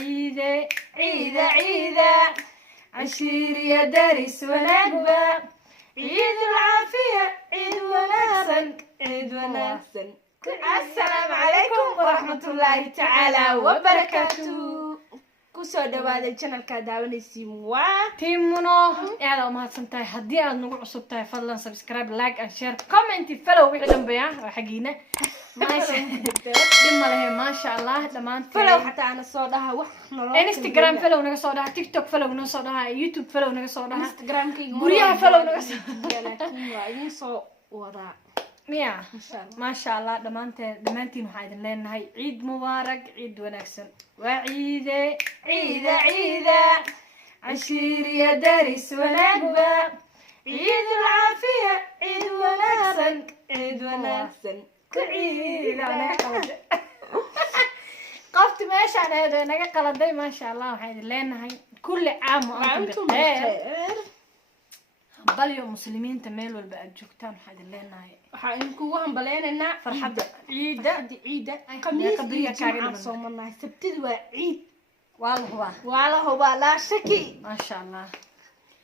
وعيدة عيدة عيدة عشير يا دارس ونقبة عيد العافية عيد وناسن عيد وناسن. السلام عليكم ورحمة الله تعالى وبركاته. kusoo dhawaada channelka daawanaysiin waa timuno aad ma hadsantahay hadii aad nagu cusub tahay fadlan subscribe like and share comment follow wixii dambeeya waa xaqiina ma sha Allah dhamaan follow xataa ana soo dhaha wax nolol Instagram follow naga soo dhaha TikTok follow naga soo dhaha YouTube follow naga soo dhaha Instagram-kayga guriyaha follow naga soo dhaha laakiin waa idin soo wada miya ما شاء الله دمانتين waxaan leenahay ciid mubaarak ciid wanaagsan waa ciide ciide ciide عشير يا دارس ونقبة عيد العافية عيد وناسن عيد وناسن كعيد انا قلد قفت ماشي انا naga qaladay ما شاء الله waxaan leenahay كل عام وانتم بخير balyo muslimiinta meel walba aad joogtaan waxaan leenahay waxaan kugu hambaleenaynaa farxadda ciida qamiiska kaaga soomanay sabtid waa ciid والله لا شكي ما شاء الله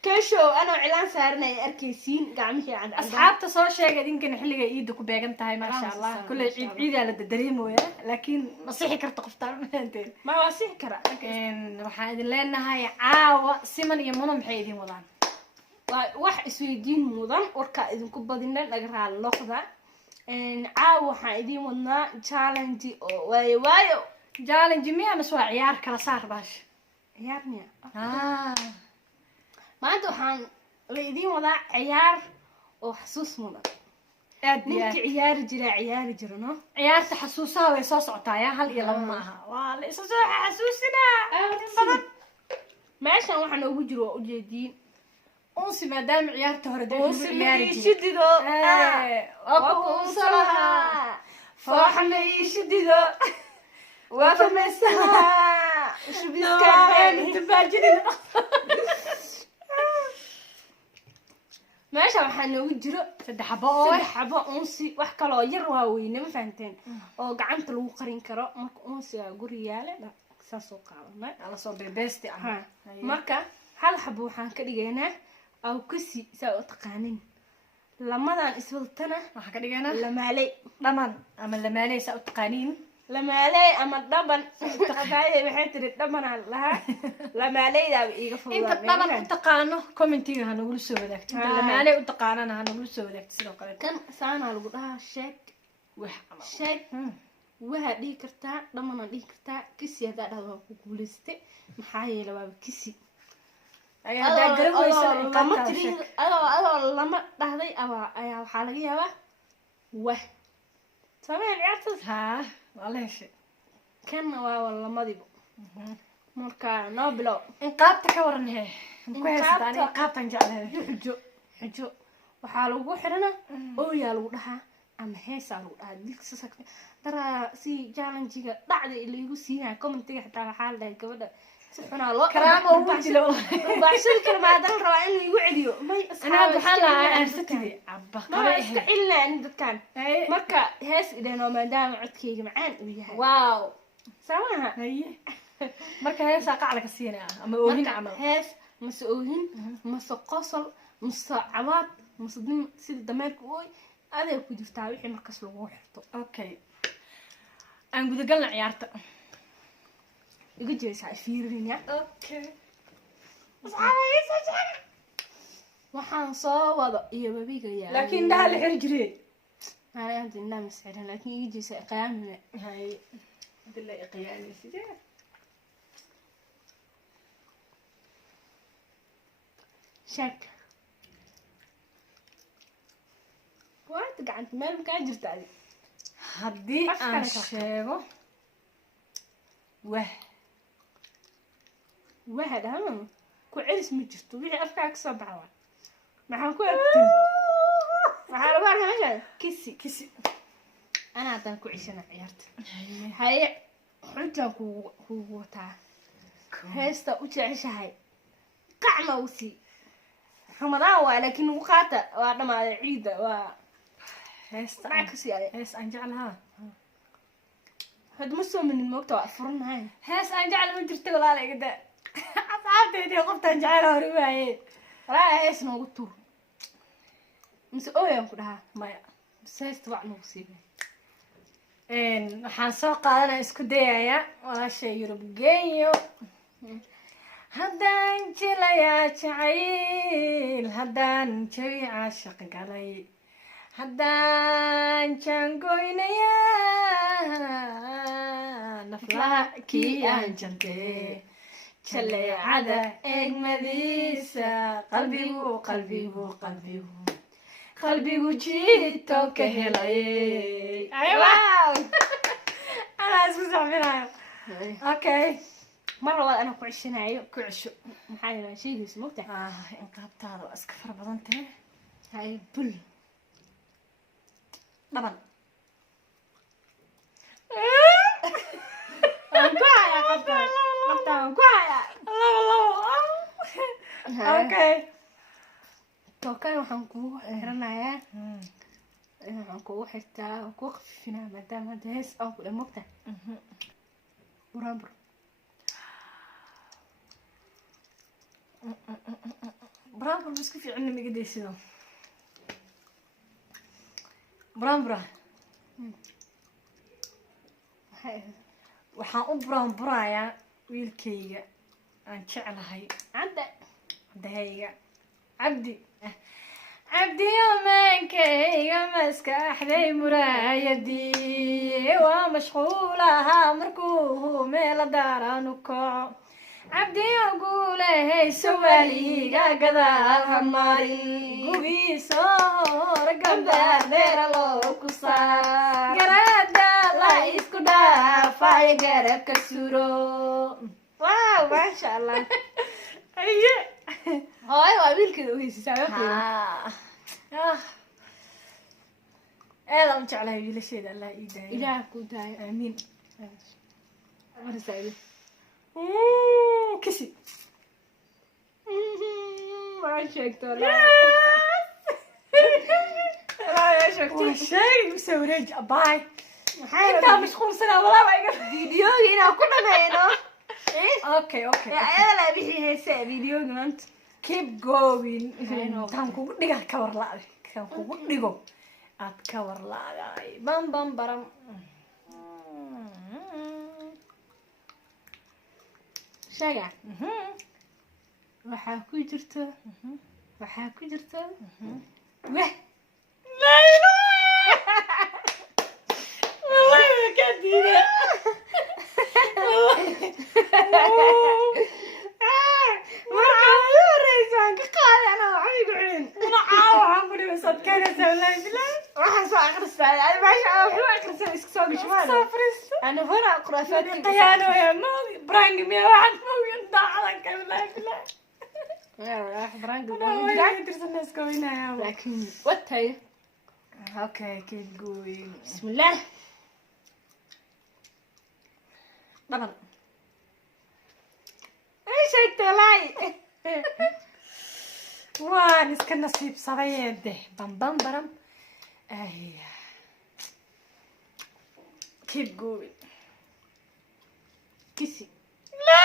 كشو انا اعلان سارنay arkaysiin gacmihii cad asxaabta soo sheegay inkan xilliga ciida ku beegan tahay ma sha Allah kulli ciid la dareemoya laakiin ma sixi karto qoftaan maanteen ma waa sixi kara waxaan idin leenahay caawa siman iyo muno maxay idin wadaan wax isweydiin mudan warka idinku badinay laga raal loqda caawa waxaan idin wadnaa challenge oo waayo challenge miya maswa ciyaar kala saar baash ciyaar miya maanta waxaan la idin wadaa ciyaar oo xasuus mudan aad ciyaari jirno ciyaarta xasuusaha way soo socotaa hal iyo laba ma aha waa la isoo xasuusina badan meeshan waxaan ugu jiro u jeediin أنسي مدام عيارته هردين يشددو وقوصلها فوحنا يشددو وفمسها وشو بيسكبين تفاجرين ماشي waxaan ugu jiro saddex xabo unsi wax kale oo yar waa weyn ma fahanteen oo gacanta lagu qarin karo marka unsiga guri yaale saas oo qaadanay ala soo beebesti ah marka hal xabo waxaan ka dhigaynaa أو كسي ساو تقانين لمادان اسولتنا waxa ka dhigana lamaalay dhaman ama lamaalay saaw taqaanin lamaalay ama dhaban taqaayay waxay tiri dhaman laha lamaalayda iiga fuudaa inta dhaban u taqaano commentiga ha nagu soo wadaagto inta lamaalay u taqaanana ha nagu soo wadaagto sidoo kale kan saana lagu dhahaa sheeg waxa dhigi kartaa dhaman dhigi kartaa kisi hada dhado ku guuleystay maxaa yeelay waa kisi ayaa garawaysa lama tiri adoo lama dhahday ayaa waxa laga yaabaa wax sabeen ciyaartas walaashe kan waa lamadiiba marka noblo in qaabta ka waranay ku heestaan qaabtan jeclahay xujo waxa lagu xirana oo yaa lagu dhahaa ama heesa lagu dhahaa dilka sakta dara si challenge-ga dhacday ilaygu siiyay comment-iga xitaa waxa la dhahay gabadha سبحان الله كرامه وجلو باشر كرمادان راه انو يغو عليو انا waxaan lahaa arsadii abba qaba iska ilaa dadkan marka hees idano maadaama codkeyga macaan u yahay waaw samaha marka hees qacla ka siinaa ama oohin amal hees ma oohin ma qosol ma cawaad ma sida dameerku ooy aday ku jirtaa wixii markaas lagu xirto okay aan guda galna ciyaarta igu jeesay fiirinya okay waxaan soo wado iyo babiga yaa laakiin daa la xir jiray ana aan dinna mas'alan laakiin igu jeesay qiyaamina hay dilla qiyaamina sidee shak waad gacant meel ka jirtaa hadii aan sheego واحد هم كعرس مجرتو وحي أفكاك صبعوا maxaan ku arkin waxa lagu arkaa meesha kisi ana tan ku cishana ciyaarta haye xunta ku wataa heesta u jeceshahay qacma usi ramadaan waa laakiin ugu qaata waa dhamaaday ciida waa heesta aan jeclaha هاد ما سو من الموقت وافرن هاي هاس أنا جعل ما جرت ولا على كده أصعبت دي قفت أنا جعل هرباي لا ايش نو قطور مس اويا كلها مايا بس هاي استوى نوصيبه waxaan soo qaadanaa isku dayaya walaashay Yurub geeyo haddaan jilayaa jacayl haddaan jawi caashaq galay haddaan jaangoynayaa naflaha kii aan jantee jaleecada eegmadiisa qalbigu jiito ka helay واو أنا أسمع صعبينها أوكي مرة والله أنا كعشنايو كعشو محايا شيء اسمه إن قابت هذا وأسكفر بضنته هاي بل طبعا انقعي يا قبطان انقعي الله أوكي توكاي waxaan kugu xiranayaa waxaan kugu xirtaa ku qaffinaa maadaama hees aan ku dhamogta buraanbur براندرا بس كيف يعني ما قديش هذا براندرا waxaan u buraanburayaa wiilkayga aan jeclahay cabdahayga cabdi yomaankayga maskaxday muraayadii waa mashquulahaa markuu meela daaraan u kaco cabdiyo guulehayso waliga gadaal hamarin gugiiso gabdaadeera loo ku saar garaada la isku dhaafayo garabka suro waaw maasha allah aye hooyo waa wiilkeeda u heysisaa aadaan u jeclahay wiilasheeda allah ii daayo ilaah ku daayo aamiin marsaayid kisi ما شكت ولا waa sheegay usoo wareeji abaay intaa mashquul sanaa walaa baa iga فيديوغي انا كنا بينو okay okay انا لا بيحي هسه فيديوغي انت keep going taan kugu dhiga ka war la'day kan kugu dhigo aad ka war la'day bam bam baram شايع waxaa ku jirta weh layla wallahi ma ka diida marka ugu horeysa aan ka qaaday anaa waxba igu celin una caawa waxaan ku dhiba sadkaynaysa wallahi bilahi waxaan soo akhristaa ani maasha waxba akhrisan iska soo gashmaan soo fariisto ana hora khuraafaadka qayaano ya ma brang miya waxaan ma ogin daacadan ka wallahi bilahi لكن واتهي okay keep going بسم الله طبعا ايش التلاي waan iska nasiib sadeede bam bam baram ay keep going كسي لا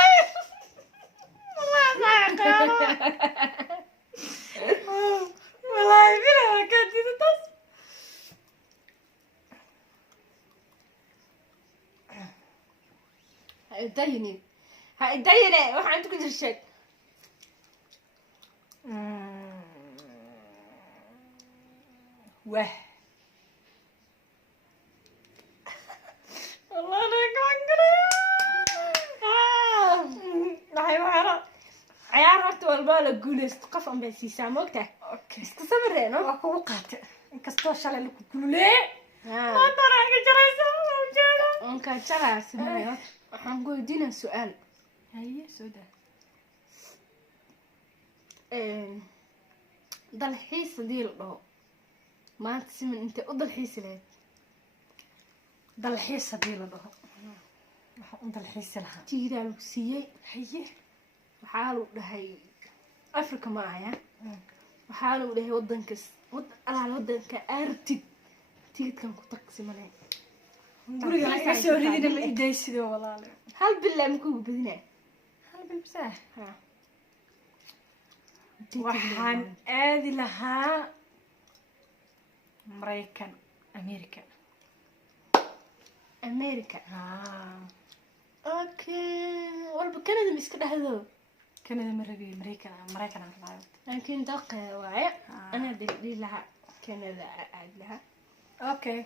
والله بلا كانت تتص هاي وح عندك الشيء واه والله انا كنقرا هاي وحرا عيار رحت والبالة قولست قفن بسيسا موقته اوكي استمرينا waa kugu qaate inkastoo shalay lagu kululee ها haddana aga jaraysa ujeeda انك ترى سمعت حنقول دينا سؤال haye soo daa dalxiis hadii la dhaho maanta siman intay u dalxiisi lahayd dalxiis haddii la dhaho waxaan u dalxiisi lahaa tiiraa lagu siiyey haye waxaa lagu dhahay africa ma ahaya waxaa lagu dhahay wadankas alaal wadanka aartid tigidkan ku taqsimanay guriga iga soo ridina ma idaysido walaalo hal bil ma kugu badinaa hal bil bsaa ha waxaan aadi lahaa Maraykan America okay walba Canada ma iska dhahdo Canada ma rabi Maraykan aan rabaa laakiin daqa waaye ana dhigi lahaa Canada aad lahaa okay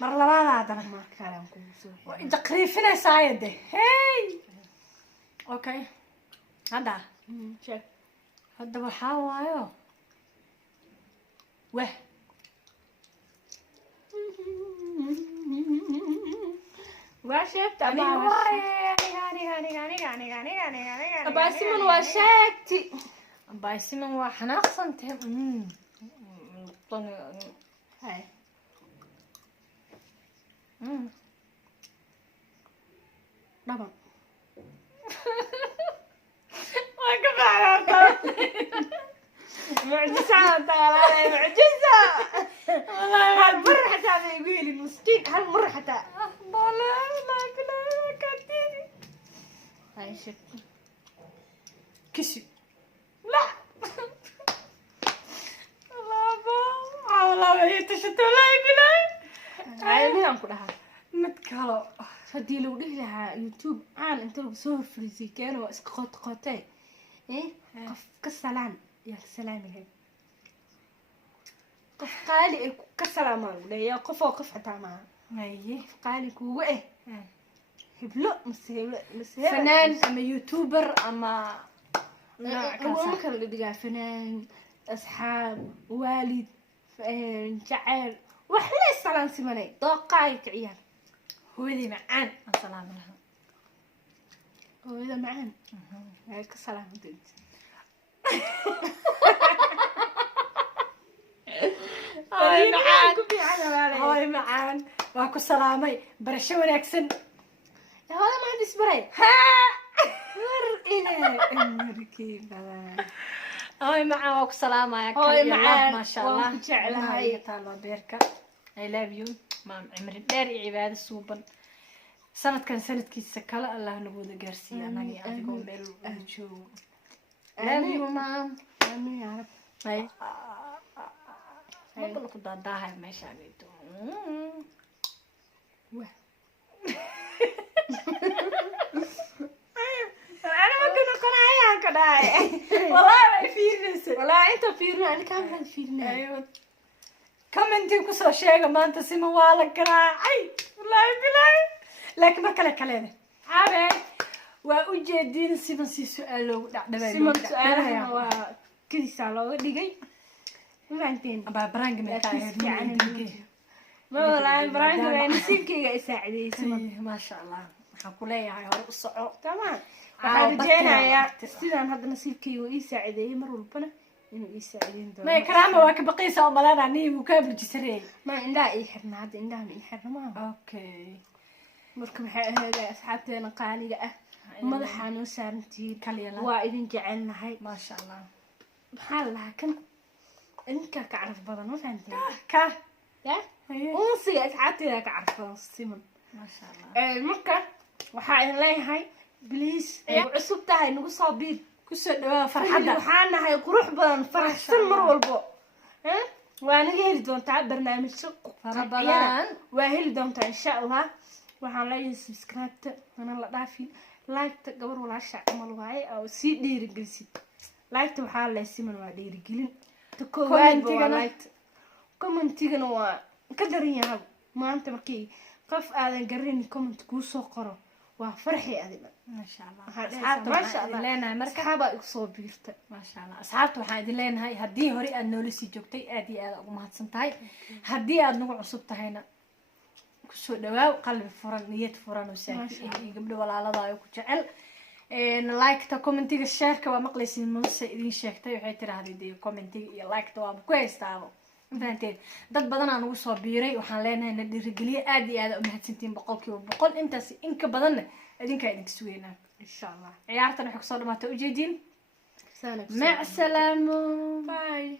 mar labaad hadana ma kala ku soo inta qriifinaysaa yade hey okay hada check hada waxaa waayo wah واشفت أبا سيمون واشكتي أبا سيمون وحناقصنت هاي طبعا واقف على معجزة طالع معجزة والله هالمرة حتى هذا يقول المسكين هالمرة حتى والله كلها كاتيني هاي شوف كشي لا والله هي تشتو لا يقولي هاي مين عم كلها متكالو هدي لو دي لها يوتيوب عن انت لو بسوي فريزي كانوا اسقط قطاي ايه كسلان يا سلامي هي قف قالي كسلام يا قف حتى معها ايه قالي كوه ايه هبلو مسهبلو فنان اما يوتيوبر اما ممكن اللي دقا فنان اصحاب والد جعل وحلي السلام سمني دوقايك عيال هودي معان السلام لها هودا معان هيك السلام انت هاي معان واكو سلامي برشا وناكسن يا هذا ما عندي سبراي مر إلى المركب هاي معان واكو سلامي هاي معان ما شاء الله جعلها هاي تعالى بيركا I love you مام عمري داري عبادة سوبن سنة كان سنة كيسة كلا الله نبوذ جارسي أنا أديكم بالجو love you مام آمين يا رب هاي ما بقولك ضدها ما شايفته أنا ما كنا قناعية كده والله ما فيرنس والله أنت فيرنا أنا كمان فيرنا أيوة كومنتي كسر شيء ما أنت سمع ولا قراعي والله بلاي لكن ما كلا كلامه عابد وأجدين سيمن سؤاله سيمن سؤاله هو كذي سالو دقي ما أنتين أبا برانج متاعي ما والله برانج ونسيك يساعدني سيمن ما شاء الله حقولي هاي هو الصعود تمام waxaan rajeynayaa sidaan hadda nasiibkayga ii saacideeyay mar walbana inuu ii saacideyn doono ما كلامه واك بقيسة وملانا ني مكابل جسري ما indhaha ii xirna hadda indhaha ma ii xirna maaha اوكي marka maxay ahayd asxaabteena qaaliga ah madaxa noo saarantiin كليلا waa idin jecelnahay ما شاء الله maxaa la lahaa kan idinka ka caraf badan ma fahanteen كا ya unsiga asxaabteeda ka caraf badan siman ما شاء الله marka waxaa idin leeyahay بليز عصب تاعي نقول صابير كسر فرحة وحنا هاي قروح بدن فرح سمر والبو ها وانا هيل دون تاع برنامج شق فربلان وهيل دون تاع ان شاء الله وحنا لا سبسكرايب انا لا دافي لايك قبر ولا شع عمل واي او سي دير جلسي لايك وحنا لا سيمن وا دير جلين تكومنتيغنا لايك كومنتيغنا وا كدريا ما انت markii qof aadan garin comment ku soo qoro waa farxi adiga ما شاء الله أصحابته ما شاء الله لنا مركب أصحابه يقصوا بيرته ما شاء الله أصحابته waxaan idin هاي هدي هوري aad noolisi joogtay aad iyo aad ugu mahadsantahay hadii aad nagu cusub tahayna ku soo dhawaaw qalbi furan niyad furan oo saafi iyo gabdho walaalada ay ku jecel like ta commentiga share ka waa maqlaysiin muuse idin sheegtay waxay tiraahday commentiga iyo like ta waa ku haystaabo intaanteen dad badan aan ugu soo biiray waxaan leenahay na dhiirigeliye aad iyo aad u mahadsantiin 100% intaas in ka badan idinka idinka sugeynaa insha Allah ciyaartan waxa ku soo dhamaatay ujeedin سلام مع السلامه باي